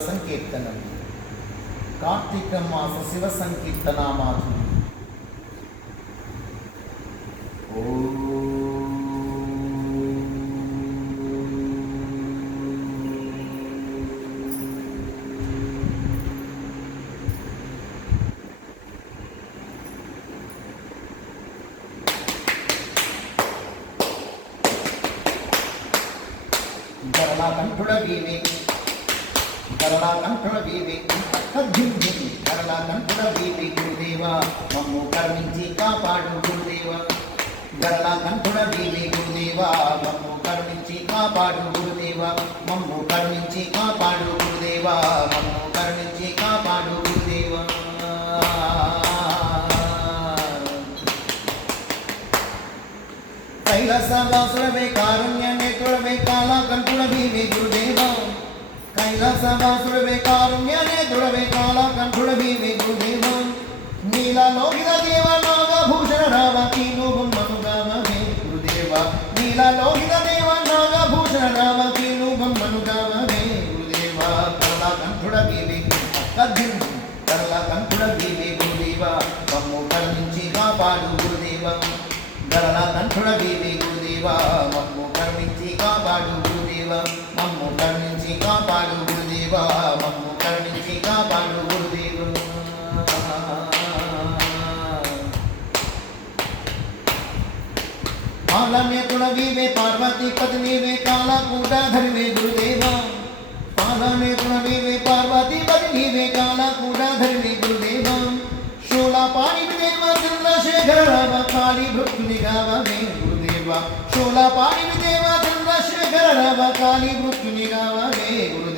సంకీర్తనం కార్తీక మాస శివ సంకీర్తన మాధురి కంఠుడ వీవి కరళా కంఠుడ వీవి కద్యుంజి కరళా కంఠుడ వీవి మమ్ము కరుణించి కాపాడు గురుదేవ గరళా కంఠుడ వీవి గురుదేవ మమ్ము కరుణించి కాపాడు గురుదేవ మమ్ము కరుణించి కాపాడు గురుదేవ మమ్ము కరుణించి కాపాడు గురుదేవ కైలాసవాసులవే కారుణ్య తుడవే కాల కంఠుడ వీవి గురుదేవ కైలాసవాసుడవే కారుణ్యనే దుడవే కాల కంఠుడవి దేవ నాగభూషణ రావ కీను బొమ్మనుగామహే గురుదేవ నీలలోహిత దేవ నాగభూషణ రావ కీను బొమ్మనుగామహే గురుదేవ కరళ కంఠుడవి కద్యం కరళ కంఠుడవి గురుదేవ మమ్ము కరుణించి కాపాడు గురుదేవ ಕನ್ನಿಕಾ ಬಾಳು ಗುರುದೇವ माला में गुणवी वे पार्वती पत्नी वे काला कूटा धर वे गुरुदेवा। माला में गुणवी वे पार्वती पत्नी वे काला कूटा धर वे गुरुदेवा। शोला पाणी देवा चंद्र शेखर काली भक्त निगावा वे गुरुदेवा। शोला पाणी देवा चंद्र शेखर काली भक्त निगावा वे गुरुदेवा।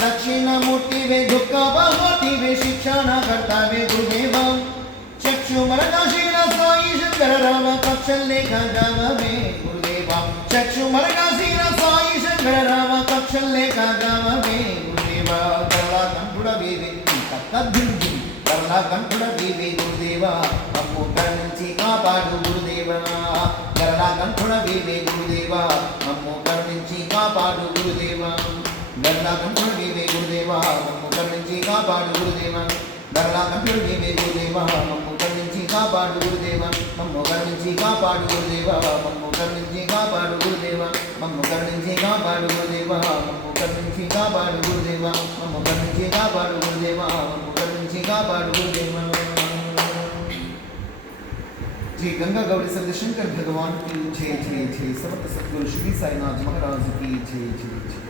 దక్షిణమూర్తివే దుఃఖాపఘాతివే శిక్షణ కర్తావే గురుదేవ చక్షుమరకాశీన సాయి శంకర రామ కక్షల్లేఖ గావమే గురుదేవ. చక్షుమరకాశీన సాయి శంకర రామ కక్షల్లేఖ గావమే గురుదేవ. కరళ కంఠుడ వేవే కద్యుంజి కరళ కంఠుడ వేవే గురుదేవ. మమ్ము కరుణించి కాపాడు గురుదేవ. కరళ కంఠుడ వేవే గురుదేవ. మమ్ము కరుణించి కాపాడు గురుదేవ. గరళ కంఠుడ గురుదేవ మమ్ము కరుణించి కాపాడు గురుదేవ గరళ కంఠుడ వీవే గురుదేవ మమ్ము కరుణించి కాపాడు గురుదేవ మమ్ము కరుణించి కాపాడు గురుదేవ మమ్ము కరుణించి కాపాడు గురుదేవ మమ్ము కరుణించి కాపాడు గురుదేవ మమ్ము కరుణించి కాపాడు గురుదేవ మమ్ము కరుణించి కాపాడు గురుదేవ మమ్ము కరుణించి కాపాడు గురుదేవ श्री गंगा गौरी सर शंकर भगवान की जय जय जय समर्थ सतगुरु श्री साईनाथ महाराज की जय जय जय